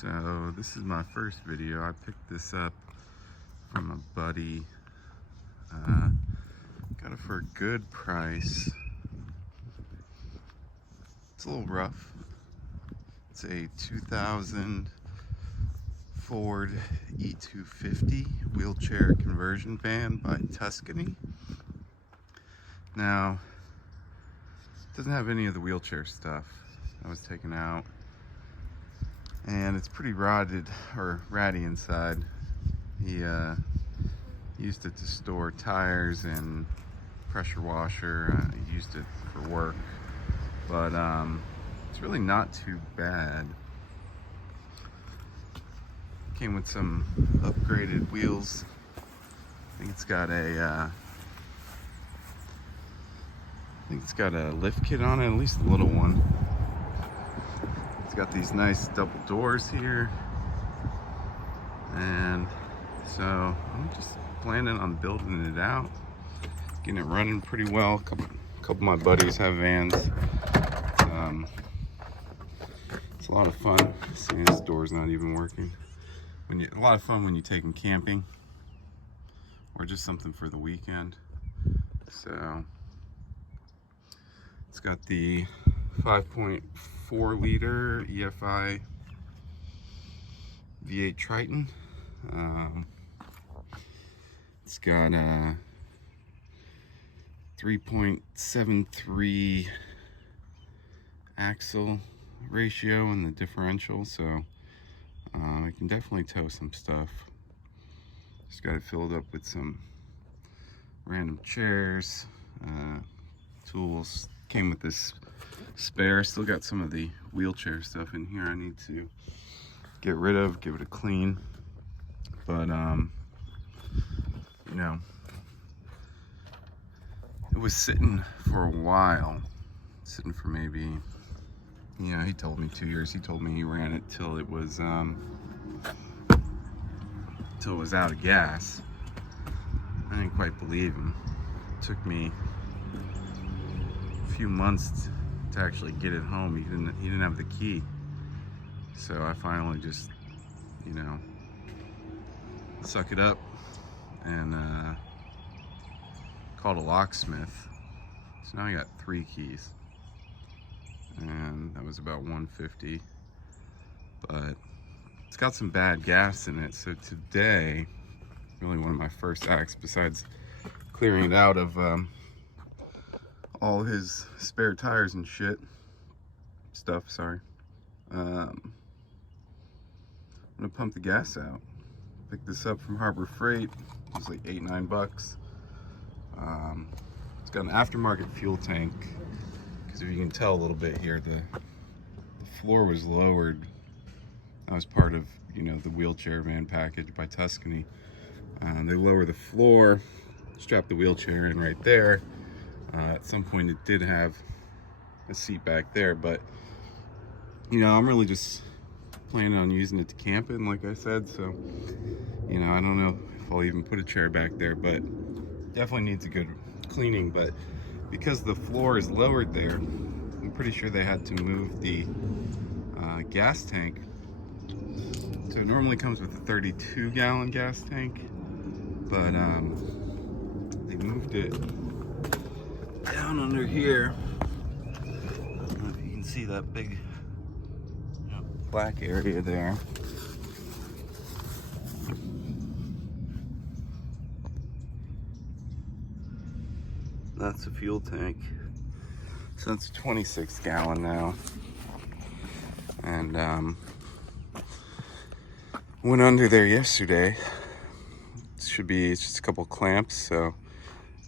So this is my first video. I picked this up from a buddy. Got it for a good price. It's a little rough. It's a 2000 Ford e250 wheelchair conversion van by Tuscany. Now, it doesn't have any of the wheelchair stuff that was taken out, and it's pretty rotted or ratty inside. He used it to store tires and pressure washer. He used it for work, but it's really not too bad. Came with some upgraded wheels. I think it's got a lift kit on it, at least a little one. It's got these nice double doors here, and so I'm just planning on building it out, getting it running pretty well. A couple of my buddies have vans. It's a lot of fun. See, this door's not even working. A lot of fun when you take them camping or just something for the weekend. So it's got the 5.4 liter EFI V8 Triton. It's got a 3.73 axle ratio in the differential, so I can definitely tow some stuff. Just got it filled up with some random chairs, tools. Came with this spare. Still got some of the wheelchair stuff in here I need to get rid of, give it a clean. But you know, it was sitting for a while, sitting for maybe, you know, he told me 2 years. He told me he ran it till it was out of gas. I didn't quite believe him. It took me a few months to actually get it home. He didn't have the key. So I finally just, you know, suck it up and called a locksmith. So now I got 3 keys. And that was about $150, but it's got some bad gas in it. So today, really one of my first acts, besides clearing it out of all his spare tires and stuff, sorry, I'm gonna pump the gas out. Picked this up from Harbor Freight. It was like $8-9. It's got an aftermarket fuel tank. If you can tell a little bit here, the floor was lowered. That was part of, you know, the wheelchair van package by Tuscany. They lower the floor, strap the wheelchair in right there. At some point it did have a seat back there, but you know, I'm really just planning on using it to camp in, like I said. So, you know, I don't know if I'll even put a chair back there, but definitely needs a good cleaning. But because the floor is lowered there, I'm pretty sure they had to move the gas tank. So it normally comes with a 32-gallon gas tank, but they moved it down under here. I don't know if you can see that big, you know, black area there. That's a fuel tank. So it's a 26-gallon now. And went under there yesterday. It's just a couple clamps, so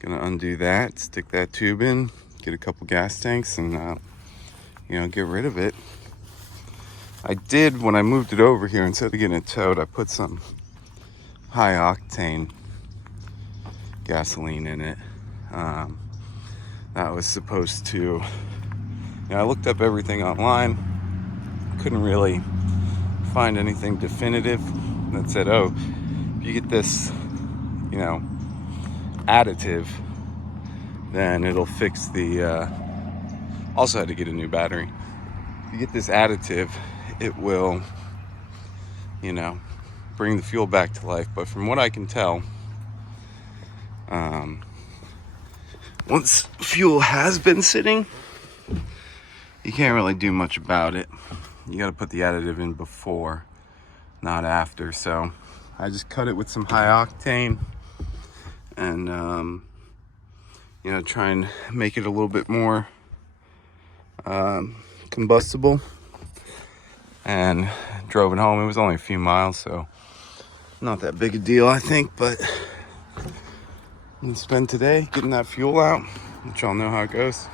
gonna undo that, stick that tube in, get a couple gas tanks, and you know, get rid of it. I did, when I moved it over here, instead of getting it towed, I put some high octane gasoline in it. That was supposed to, you know, I looked up everything online, couldn't really find anything definitive that said, oh, if you get this, you know, additive, then it'll fix the, also had to get a new battery. If you get this additive, it will you know, bring the fuel back to life. But from what I can tell, once fuel has been sitting, you can't really do much about it. You got to put the additive in before, not after. So I just cut it with some high octane and you know, try and make it a little bit more combustible, and drove it home. It was only a few miles, so not that big a deal, I think, but I'm gonna spend today getting that fuel out, let y'all know how it goes.